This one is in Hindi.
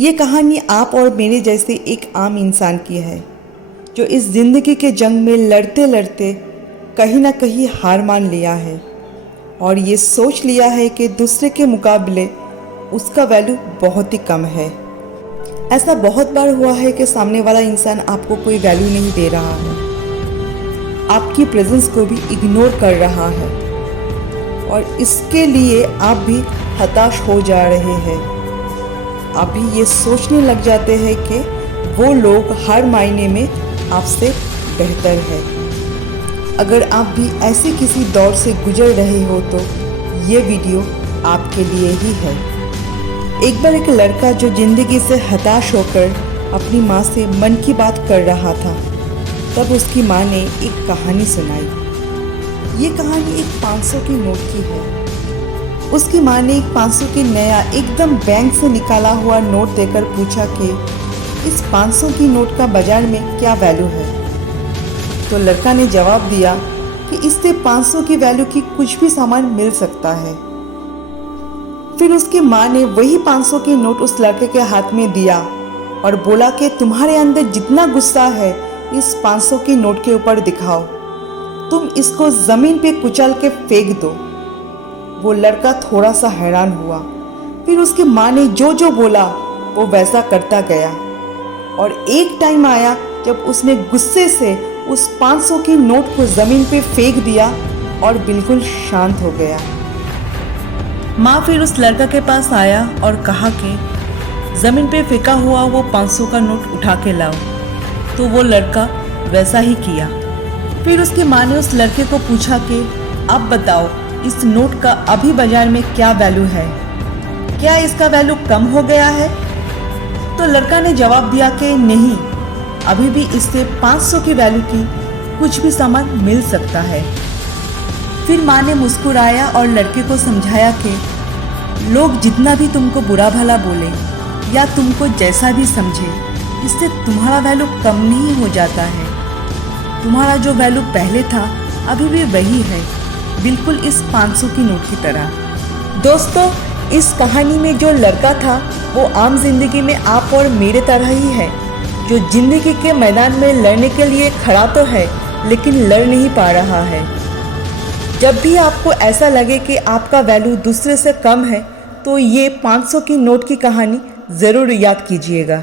ये कहानी आप और मेरे जैसे एक आम इंसान की है जो इस ज़िंदगी के जंग में लड़ते लड़ते कहीं ना कहीं हार मान लिया है और ये सोच लिया है कि दूसरे के मुकाबले उसका वैल्यू बहुत ही कम है। ऐसा बहुत बार हुआ है कि सामने वाला इंसान आपको कोई वैल्यू नहीं दे रहा है, आपकी प्रेजेंस को भी इग्नोर कर रहा है और इसके लिए आप भी हताश हो जा रहे हैं। आप भी ये सोचने लग जाते हैं कि वो लोग हर मायने में आपसे बेहतर है। अगर आप भी ऐसे किसी दौर से गुजर रहे हो तो ये वीडियो आपके लिए ही है। एक बार एक लड़का जो ज़िंदगी से हताश होकर अपनी माँ से मन की बात कर रहा था, तब उसकी माँ ने एक कहानी सुनाई। ये कहानी एक 500 की नोट की है। उसकी माँ ने एक 500 की नया एकदम बैंक से निकाला हुआ नोट देकर पूछा कि इस 500 की नोट का बाजार में क्या वैल्यू है। तो लड़का ने जवाब दिया कि इससे 500 की वैल्यू की कुछ भी सामान मिल सकता है। फिर उसकी माँ ने वही 500 की नोट उस लड़के के हाथ में दिया और बोला कि तुम्हारे अंदर जितना गुस्सा है इस 500 की नोट के ऊपर दिखाओ, तुम इसको ज़मीन पे कुचल के फेंक दो। वो लड़का थोड़ा सा हैरान हुआ। फिर उसकी माँ ने जो जो बोला वो वैसा करता गया और एक टाइम आया जब उसने गुस्से से उस 500 की नोट को ज़मीन पे फेंक दिया और बिल्कुल शांत हो गया। माँ फिर उस लड़का के पास आया और कहा कि ज़मीन पे फेंका हुआ वो 500 का नोट उठा के लाओ। तो वो लड़का वैसा ही किया। फिर उसकी माँ ने उस लड़के को पूछा कि अब बताओ इस नोट का अभी बाजार में क्या वैल्यू है, क्या इसका वैल्यू कम हो गया है? तो लड़का ने जवाब दिया कि नहीं, अभी भी इससे 500 की वैल्यू की कुछ भी सामान मिल सकता है। फिर माँ ने मुस्कुराया और लड़के को समझाया कि लोग जितना भी तुमको बुरा भला बोले या तुमको जैसा भी समझे, इससे तुम्हारा वैल्यू कम नहीं हो जाता है। तुम्हारा जो वैल्यू पहले था अभी भी वही है, बिल्कुल इस 500 की नोट की तरह। दोस्तों, इस कहानी में जो लड़का था वो आम जिंदगी में आप और मेरे तरह ही है, जो जिंदगी के मैदान में लड़ने के लिए खड़ा तो है लेकिन लड़ नहीं पा रहा है। जब भी आपको ऐसा लगे कि आपका वैल्यू दूसरे से कम है तो ये 500 की नोट की कहानी ज़रूर याद कीजिएगा।